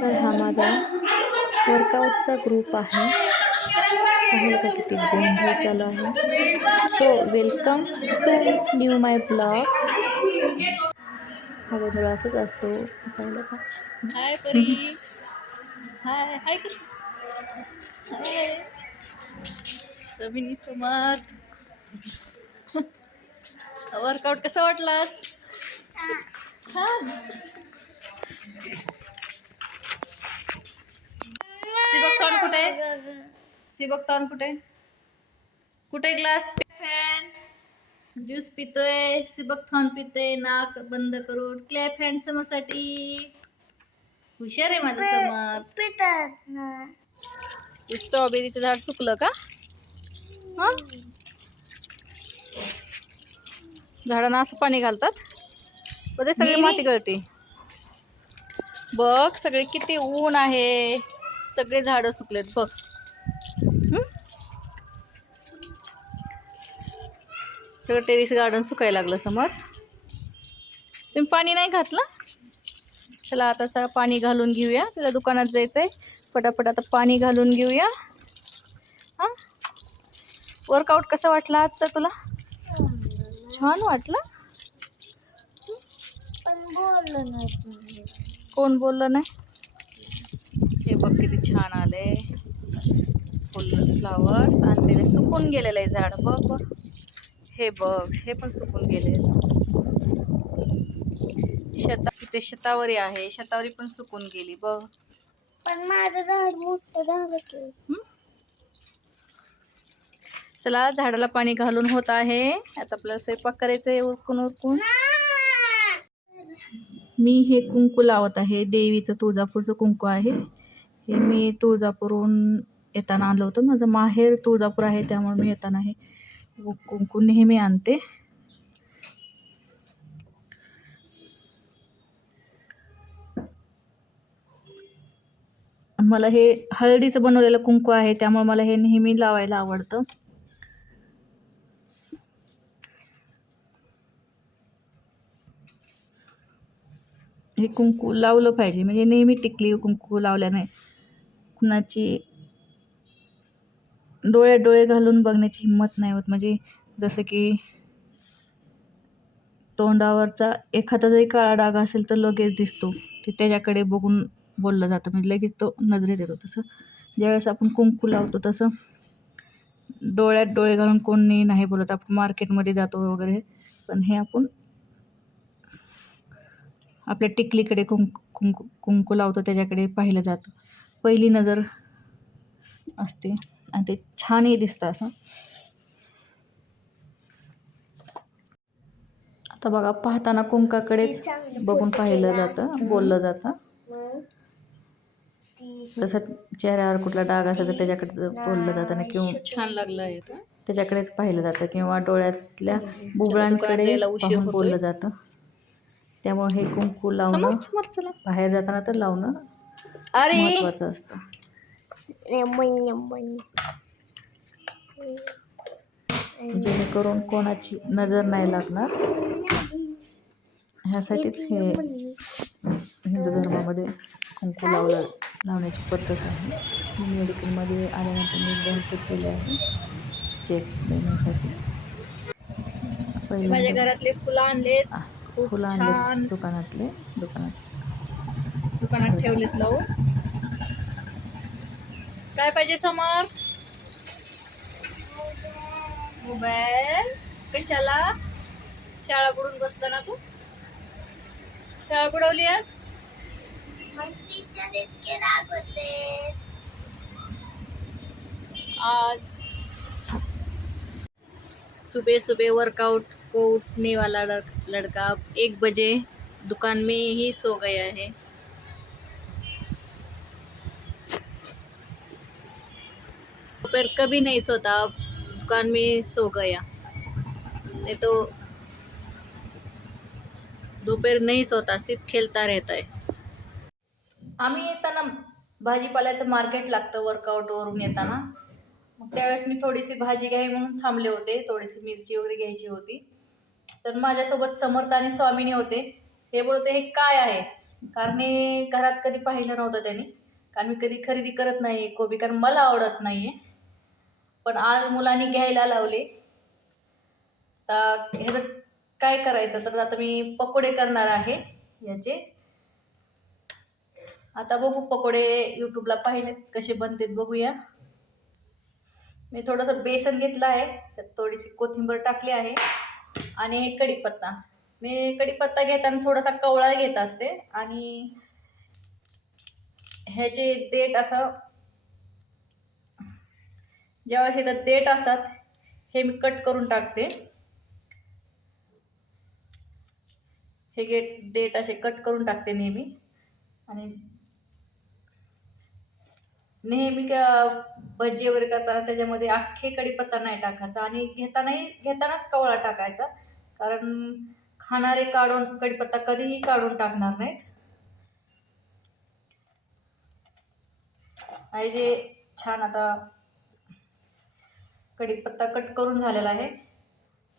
तर हा माझा वर्कआउटचा ग्रुप आहे. पाहिलं का किती गोंधळ चालू आहे. So welcome to new my blog. हा गोंधळ असंच असतो. पाहिलं का. हाय परी. हाय हाय हाय समिनी समर्थ. वर्कआउट कसं वाटलं? छान. सिबकथॉन कुठे आहे? सिबकथॉन कुठे? कुठे ग्लास? ज्यूस पितोय. सिबकथॉन पितोय. नाक बंद करून. क्लॅप हँड समोरसाठी. हुशार आहे माझं समर. स्ट्रॉबेरीचं झाड सुकलं का? हा, झाडांना असं पाणी घालतात ते सगळी माती गळते. बघ सगळे किती ऊन आहे. सगळे झाडं सुकलेत बघ. सगळं टेरिस गार्डन सुकायला लागलं समोर. तुम्ही पाणी नाही घातलं? चला आता पाणी घालून घेऊया. त्याला दुकानात जायचंय. फटाफट आता पाणी घालून घेऊया. हा, वर्कआउट कसं वाटलं आजचं तुला? छान वाटलं? कोण बोललं नाही? हे बघ किती छान आले फुल फ्लावर्स. आणि ते सुकून गेलेलं आहे झाड. बघ बघ, हे बघ, हे पण सुकून गेले. तिथे शतावरी आहे. शतावरी पण सुकून गेली बघ. पण माझं झाड मोठं झालं की. चला झाडाला पाणी घालून होत आहे. आता आपल्याला स्वयंपाक करायचंय उरकून उरकून. मी हे कुंकू लावत आहे. देवीचं तुळजापूरचं कुंकू आहे. हे मी तुळजापूरहून येताना आणलं होतं. माझं माहेर तुळजापूर आहे, त्यामुळे मी येताना हे कुंकू नेहमी आणते. मला हे हळदीचं बनवलेलं कुंकू आहे, त्यामुळे मला हे नेहमी लावायला आवडतं. हे कुंकू लावलं पाहिजे, म्हणजे नेहमी टिकली. कुंकू लावल्याने कुणाची डोळ्यात डोळे घालून बघण्याची हिंमत नाही होत. म्हणजे जसं की तोंडावरचा एखादा जरी काळा डाग असेल तर लगेच दिसतो. ते त्याच्याकडे बघून बोललं जातं, म्हणजे लगेच तो नजरेत येतो. तसं ज्यावेळेस आपण कुंकू लावतो तसं डोळ्यात डोळे घालून कोणी नाही बोलत. आपण मार्केटमध्ये जातो वगैरे, पण हे आपण आपल्या टिकलीकडे कुंकू लावतो, त्याच्याकडे पाहिलं जातं. पहिली नजर असते आणि ते छानही दिसतं असं. आता बघा, पाहताना कुंकाकडेच बघून पाहिलं जातं, बोललं जातं. जसं चेहऱ्यावर कुठला डाग असेल तर त्याच्याकडे बोललं जातं ना, किंवा छान लागलं आहे त्याच्याकडेच पाहिलं जातं, किंवा डोळ्यातल्या बुबुळांकडे पाहून बोललं जातं. त्यामुळे हे कुंकू लावणं बाहेर जाताना तर लावणं महत्त्वाचं असतं. जेणेकरून कोणाची नजर नाही लागणार, ह्यासाठीच हे हिंदू धर्मामध्ये कुंकू लावण्याची पद्धत आहे. मी मेडिकलमध्ये आल्यानंतर मी बँकेत गेले आहे चेक देण्यासाठी. माझ्या घरातले फुलं आणलेत, फुलं आणलेत दुकानात ठेवलेत लावून. काय पाहिजे समर? मोबाईल. कशाला? शाळा बुडून बसला ना तू? शाळा बुडवली आज? आज सुबह सुबह वर्कआउट को उठने वाला लड़का 1 बजे दुकान में ही सो गया है। दोपहर कभी नहीं सोता, अब दुकान में सो गया, नहीं तो दोपहर नहीं सोता, सिर्फ खेलता रहता है। आम्ही येताना भाजीपाल्याचं मार्केट लागतं वर्कआउटवरून येताना. मग त्यावेळेस मी थोडीशी भाजी घ्यावी म्हणून थांबले होते. थोडीशी मिरची वगैरे घ्यायची होती. तर माझ्यासोबत समर्थ आणि स्वामिनी होते. हे बोलते हे काय आहे? कारण मी घरात कधी पाहिलं नव्हतं त्यांनी, कारण मी कधी खरेदी करत नाही आहे कोबी, कारण मला आवडत नाही आहे. पण आज मुलांनी घ्यायला लावले. तर ह्याचं काय करायचं, तर आता मी पकोडे करणार आहे याचे. आता बघू पकोडे यूट्यूबला पाहिले कसे बनतात बघूया. मी थोडंसं बेसन घेतलं आहे, त्यात थोडीशी कोथिंबीर टाकली आहे आणि हे कढीपत्ता. मी कढीपत्ता घेताना थोडासा कवळा घेत असते आणि ह्याचे देठ असं जेव्हा हे देठ असतात हे मी कट करून टाकते. हे देठ असे कट करून टाकते नेहमी. आणि नेहमी भजी वगैरे करताना त्याच्यामध्ये अख्खे कढीपत्ता नाही टाकायचा आणि घेतानाच कवळा टाकायचा, कारण खाणारे कढीपत्ता कधीही काढून टाकणार नाहीत. आणि जे छान आता कढीपत्ता कट करून झालेला आहे,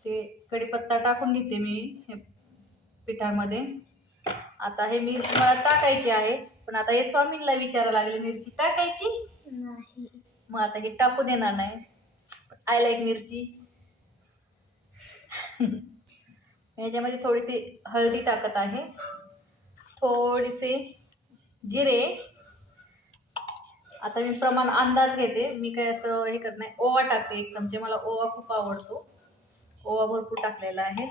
ते कढीपत्ता टाकून घेते मी हे पिठामध्ये. आता हे मिरची मला टाकायची आहे, पण आता हे स्वामींना विचारायला लागले मिरची टाकायची नाही, मग आता हे टाकू देणार नाही. आय लाईक मिरची. ह्याच्यामध्ये थोडीशी हळदी टाकत आहे, थोडेसे जिरे. आता मी प्रमाण अंदाज घेते, मी काय असं हे करत नाही. ओवा टाकते 1 चमचे, मला ओवा खूप आवडतो. ओवा भरपूर टाकलेला आहे.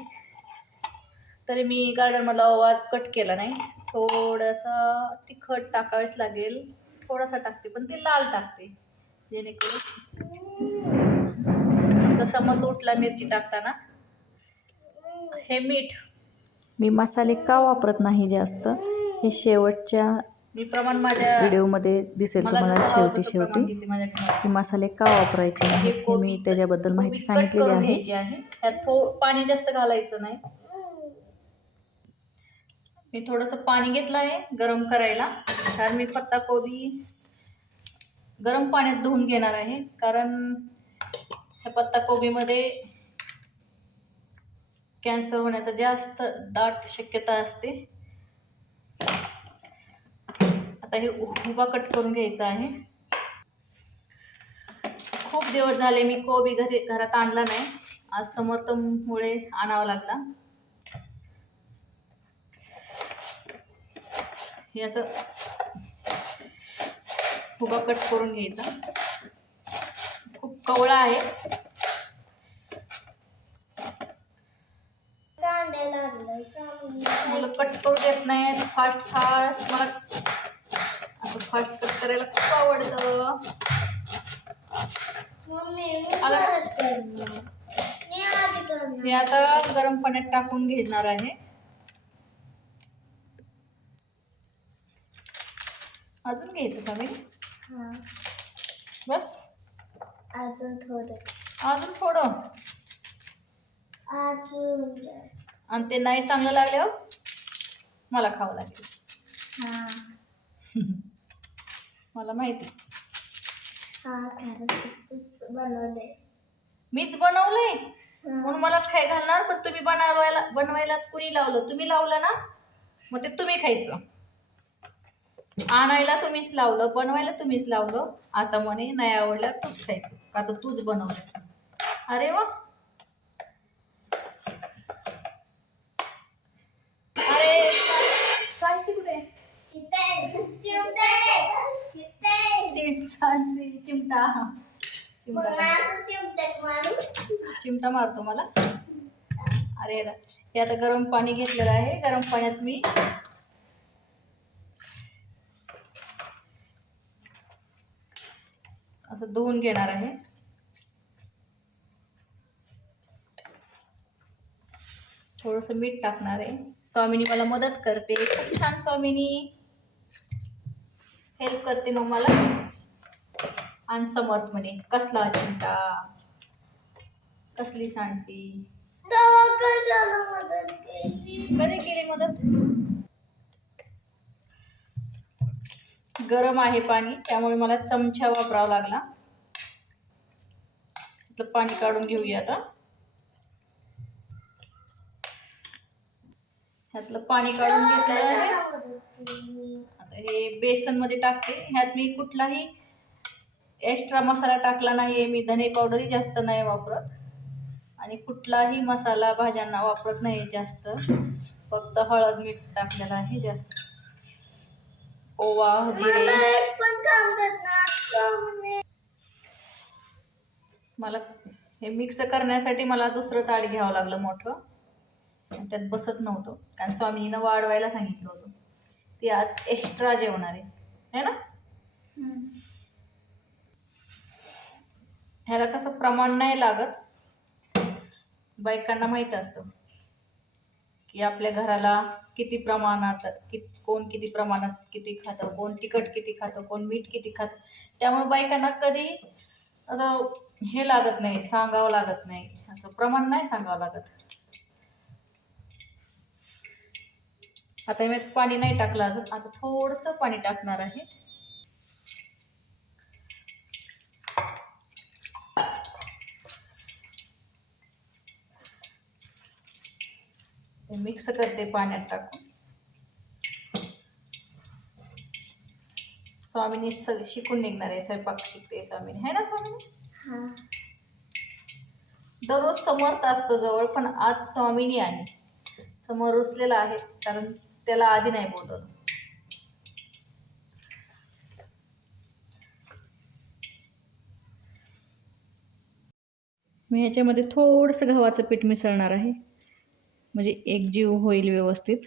तरी मी गार्डनमधला ओवाच कट केला नाही. थोडासा तिखट टाकावेच लागेल, थोडासा टाकते, पण ते लाल टाकते जेणेकरून आमचा समोर उठला मिरची टाकताना. हे मीठ मी मसाले का वापरत नाही जास्त, हे शेवटच्या मी प्रमाण माझ्या व्हिडिओमध्ये दिसेल तुम्हाला शेवटी. हे मसाले का वापरायचे नाहीत हे मी त्याच्याबद्दल माहिती सांगितलेली आहे. त्यात पाणी जास्त घालायचं नाही. मी थोडंसं पाणी घेतलं आहे गरम करायला, कारण मी पत्ता कोबी गरम पाण्यात धुवून घेणार आहे, कारण ह्या पत्ता कोबीमध्ये कॅन्सर होण्याचा जास्त दाट शक्यता असते. आता हे उभा कट करून घ्यायचा आहे. खूप दिवस झाले मी कोबी घरात आणला नाही, आज समर्थमुळे आणावा लागला. हे असं उभा कट करून घ्यायचा. खूप कवळा आहे. मुलं कट करू देत नाहीत फास्ट. मला असं फास्ट कट करायला खूप आवडतं. हे आता गरम पाण्यात टाकून घेणार आहे. अजून घ्यायचं का मी? बस अजून थोडं. आणि ते नाही चांगलं लागल्यावर मला खावं लागेल. मला माहिती. मीच बनवलंय म्हणून मलाच खाय घालणार, पण तुम्ही बनवायला कुणी लावलं? तुम्ही लावलं ना, मग ते तुम्ही खायचं. आणायला तुम्हीच लावलं, बनवायला तुम्हीच लावलं. आता म्हणे नाही आवडलं तूच खायचं, का तर तूच बनवलं. अरे वा, अरे सायसी कुठे? चिमटा मारतो मला. अरे हे आता गरम पाणी घेतलेलं आहे. गरम पाण्यात मी असं धुवून घेणार आहे. थोडंसं मीठ टाकणार आहे. स्वामिनी मला मदत करते, खूप छान. स्वामिनी हेल्प करते मग मला. आणि समर्थ म्हणे कसला चिमटा, कसली सांडसी. कधी केली मदत? गरम आहे पाणी, त्यामुळे मला चमचा वापरावा लागला. पाणी काढून घेऊया आता. ह्यातलं पाणी काढून घेतलं आहे. आता हे बेसन मध्ये टाकते. ह्यात मी कुठलाही एक्स्ट्रा मसाला टाकला नाहीये. मी धने पावडरही जास्त नाही वापरत आणि कुठलाही मसाला भाज्यांना वापरत नाही जास्त. फक्त हळद मीठ टाकलेलं आहे जास्त. ओवा जिरे. मला हे मिक्स करण्यासाठी मला दुसरं ताट घ्यावं लागलं मोठं. त्यात बसत नव्हतं कारण स्वामीनं वाढवायला सांगितलं होतं. ती आज एक्स्ट्रा जेवणार आहे ना. ह्याला कसं प्रमाण नाही लागत. बायकांना माहीत असतं की आपल्या घराला किती प्रमाणात कोण किती प्रमाणात किती खातं, कोण तिखट किती खातं, कोण मीठ किती खातं. त्यामुळे बायकांना कधी असं हे लागत नाही, सांगावं लागत नाही, असं प्रमाण नाही सांगावं लागत. आता मी पाणी नाही टाकलं अजून. आता थोडंसं पाणी टाकणार आहे. मिक्स करते पाण्यात टाकून. स्वामीनी शिकून निघणार आहे. स्वयंपाक शिकते स्वामीनी, है ना स्वामीनी. दररोज समर्थ असतो जवळ, पण आज स्वामीनी आहे. समोर रुसलेला आहे कारण त्याला आधी नाही बोलवलं. मी ह्याच्यामध्ये थोडंसं गव्हाचं पीठ मिसळणार आहे, म्हणजे एकजीव होईल व्यवस्थित.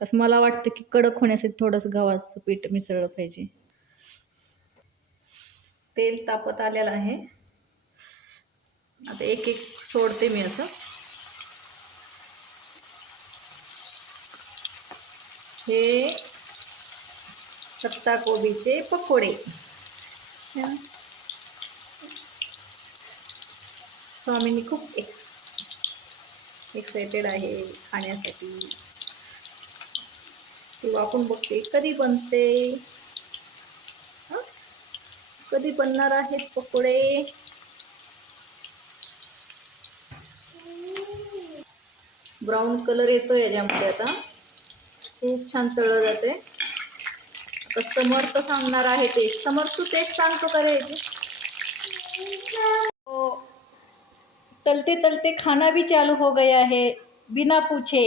कसं मला वाटतं की कडक होण्यासाठी थोडंसं गव्हाचं पीठ मिसळलं पाहिजे. तेल तापत आलेलं आहे. आता एक एक सोडते मी असं. हे पत्ता कोबीचे पकोडे. स्वामींनी खूप एक्साइटेड आहे खाण्यासाठी. ती वाकून बघते कधी बनते, कधी बनणार आहेत पकोडे. ब्राऊन कलर येतोय याच्यामध्ये. आता खूप छान तळलं जाते. आता समर्थ सांगणार आहे टेस्ट. समर्थ तू टेस्ट सांगतो का रे याची. तलते तलते खाना भी चालू हो गया है बिना पूछे.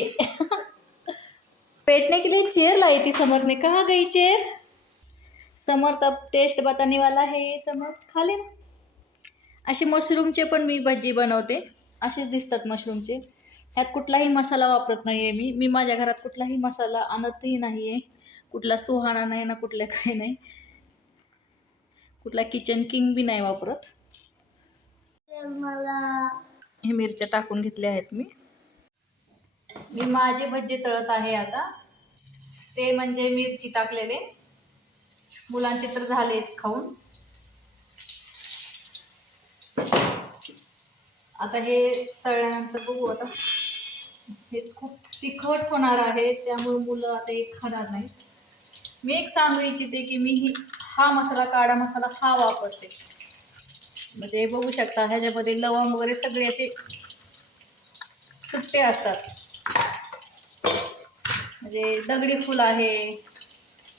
बैठने के लिए चेयर लाई थी समर्थ ने. कहाँ गई चेयर. समर्थ अब टेस्ट बताने वाला है. समर्थ खा ले. असे मशरूमचे पण मी भजी बनवते. असेच दिसतात मशरूमचे. ह्यात कुठलाही मसाला वापरत नाही आहे मी माझ्या घरात कुठलाही मसाला आणतही नाही आहे. कुठला सुहाणा नाही ना, कुठले काही नाही. कुठला किचन किंग बी नाही वापरत. हे मिरच्या टाकून घेतल्या आहेत मी माझे भजी तळत आहे आता. ते म्हणजे मिरची टाकलेले. मुलांचे तर झालेत खाऊन. आता हे तळल्यानंतर बघू. आता हे खूप तिखट होणार आहे त्यामुळे मुलं आता एक खाणार नाही. मी एक सांगू इच्छिते की मी हा मसाला, काळा मसाला हा वापरते. म्हणजे बघू शकता ह्याच्यामध्ये लवंग वगैरे सगळे असे सुट्टे असतात. म्हणजे दगडी फूल आहे,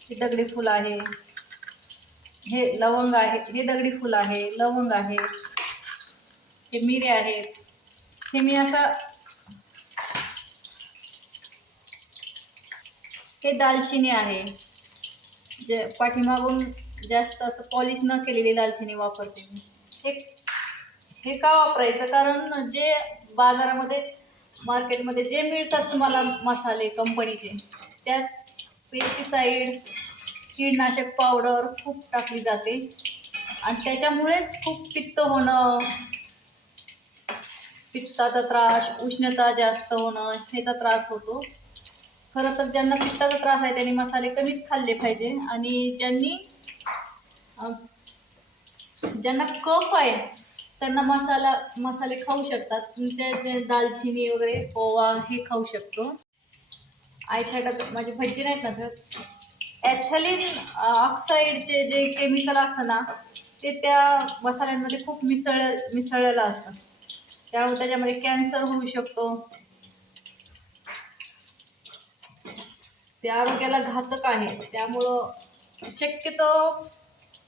हे दगडी फूल आहे, हे लवंग आहे, हे दगडी फूल आहे, लवंग आहे, हे मिरे आहेत. हे मी असं, हे दालचिनी आहे. जे पाठीमागून जास्त असं पॉलिश न केलेली दालचिनी वापरते मी. हे का वापरायचं, कारण जे बाजारामध्ये मार्केटमध्ये जे मिळतात तुम्हाला मसाले कंपनीचे, त्यात पेस्टिसाईड, कीडनाशक पावडर खूप टाकली जाते आणि त्याच्यामुळेच खूप पित्त होणं, पित्ताचा त्रास, उष्णता जास्त होणं ह्याचा त्रास होतो. खरं तर ज्यांना पित्ताचा त्रास आहे त्यांनी मसाले कमीच खाल्ले पाहिजे. आणि ज्यांना कफ आहे त्यांना मसाले खाऊ शकतात. तुमच्या दालचिनी वगैरे, ओवा हे खाऊ शकतो. आयथॅट माझी भजी नाहीत ना तर ॲथिलीन ऑक्साईडचे जे केमिकल असतं ना ते त्या मसाल्यांमध्ये खूप मिसळलेलं असतं. त्यामुळे त्याच्यामध्ये कॅन्सर होऊ शकतो. ते आरोग्याला घातक आहे. त्यामुळं शक्यतो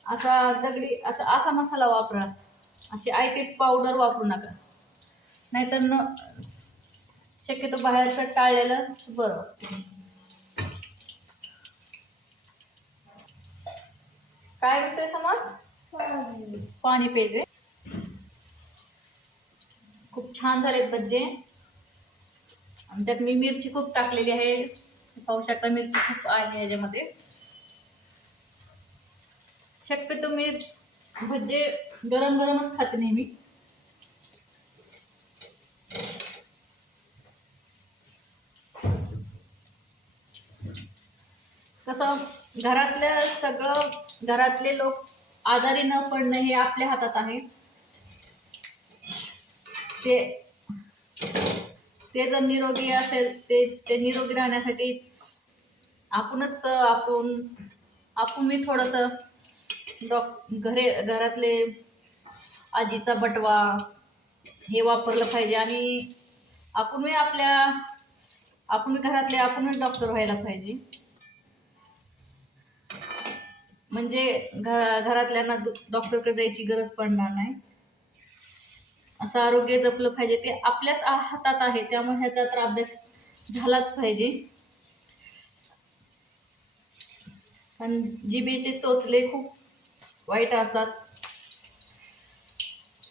असा दगडी असा मसाला वापरा. अशी आयते पावडर वापरू नका. नाहीतर शक्यतो बाहेरचं टाळलेलं बरं. काय बघतोय समज? पाणी प्यायचे. खूप छान झालेत भज्जे. आणि त्यात मी मिरची खूप टाकलेली आहे. पाहू शकता मिरची खूप आहे ह्याच्यामध्ये. शक्यतो मी भज्जे गरम गरमच खाते नेहमी. कसं घरातले लोक आजारी न पडणं हे आपल्या हातात आहे. ते जर निरोगी असेल, ते निरोगी राहण्यासाठी आपण मी थोडंसं घरातले आजीचा बटवा हे वापरलं पाहिजे. आणि आपणच डॉक्टर व्हायला पाहिजे. म्हणजे घरातल्यांना डॉक्टरकडे जायची गरज पडणार नाही. असं आरोग्य जपलं पाहिजे. ते आपल्याच हातात आहे. त्यामुळे ह्याचा तर अभ्यास झालाच पाहिजे. पण जिभेचे चोचले खूप वाईट असतात.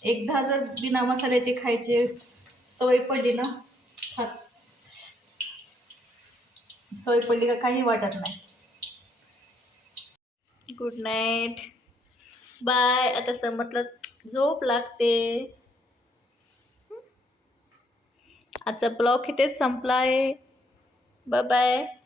एकदा जर बिना मसाल्याचे खायचे सवय पडली का काही वाटत नाही. Good night, bye. आता समजलं झोप लागते. आजचा ब्लॉग इथेच संपला आहे. Bye bye.